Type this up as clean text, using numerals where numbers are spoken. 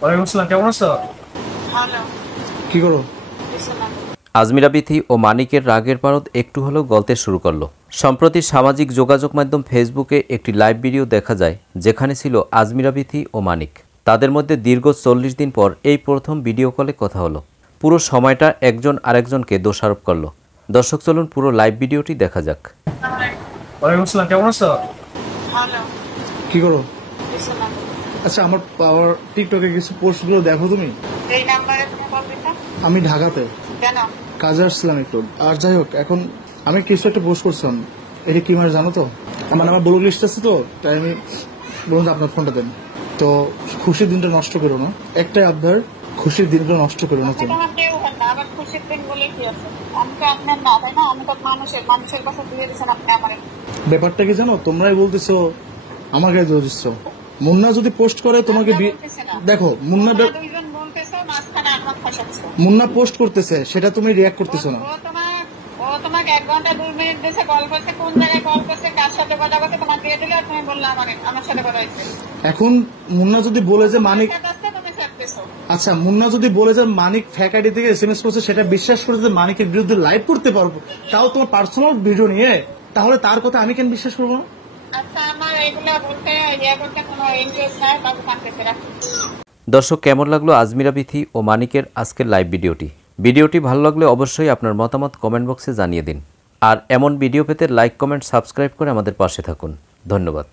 ওয়ালাইকুম আসসালাম, কেমন আছো? ভালো। কি করো? কিছু না। আজমিরা বিথি ও মানিকের রাগের পারদ একটু হলেও গলতে শুরু করলো। সম্প্রতি সামাজিক যোগাযোগ মাধ্যম ফেসবুকে একটি লাইভ ভিডিও দেখা যায়, যেখানে ছিল আজমিরা বিথি ও মানিক। তাদের মধ্যে দীর্ঘ 40 দিন পর এই প্রথম ভিডিও কলে কথা হলো। পুরো সময়টা একজন আরেকজনকে দোষারোপ করলো। দর্শক, চলুন পুরো লাইভ ভিডিওটি দেখা যাক। ওয়ালাইকুম আসসালাম, কেমন আছো? ভালো। কি করো? কিছু না। আচ্ছা, আমার টিকটকে কিছু পোস্টগুলো দেখো তুমি? এই নাম্বারে তুমি কল দিতা? আমি ঢাকাতে কেন? কাজে আসছিলাম একটু। আর যাই হোক, এখন আমি কিছু একটা পোস্ট করছিলাম। এটা কি মানে জানো তো? আমার ব্লগ লিস্ট আছে তো, তাই আমি বলুন তো আপনার ফোনটা দেন। তো খুশির দিনটা নষ্ট করো না, একটাই আবদার, খুশির দিনটা নষ্ট করো না তুমি। আমার কেউ হয় না, আবার খুশির দিন বলে কি আছে? আমি তো আপনার না, তাই না? আমি তো মানুষের কথা দিয়ে দিচ্ছেন আপনি আমার। ব্যাপারটা কি জানো, তোমরাই বলতেছো আমার গায়ে দোষ দিচ্ছ। মুন্না যদি পোস্ট করে তোমাকে দেখো, দুইজন বলতেছে, মাঝখানে আমার ফসাচ্ছে। মুন্না পোস্ট করতেছে, সেটা তুমি রিয়াক্ট করতেছো না। ও তোমাকে 1 ঘন্টা 2 মিনিট দিয়েছে, কল করছে, কোন জায়গায় কল করছে, কার সাথে কথা বলছে তোমার দিয়ে দিলে, আর তুমি বললে আমার সাথে কথা হয়েছে। এখন মুন্না যদি বলে যে মানিক, তুমি ছাড়তেছো। আচ্ছা মুন্না যদি বলে যে মানিক ফেক আইডি থেকে এসএমএস করছে, সেটা বিশ্বাস করে যে মানিকের বিরুদ্ধে লাইভ করতে পারবো, তাও তোমার পার্সোনাল ভিডিও নিয়ে, তাহলে তার কথা আমি কেন বিশ্বাস করবো না? আচ্ছা, আমার এগুলো বলতে করতে কোনো ইন্টারেস্ট নাই, বাবু কানতেছে, রাখি। দর্শক, কেমন লাগলো আজমিরা বিথি ও মানিকের আজকের লাইভ ভিডিওটি ভালো লাগলে অবশ্যই আপনার মতামত কমেন্ট বক্সে জানিয়ে দিন। আর এমন ভিডিও পেতে লাইক, কমেন্ট, সাবস্ক্রাইব করে আমাদের পাশে থাকুন। ধন্যবাদ।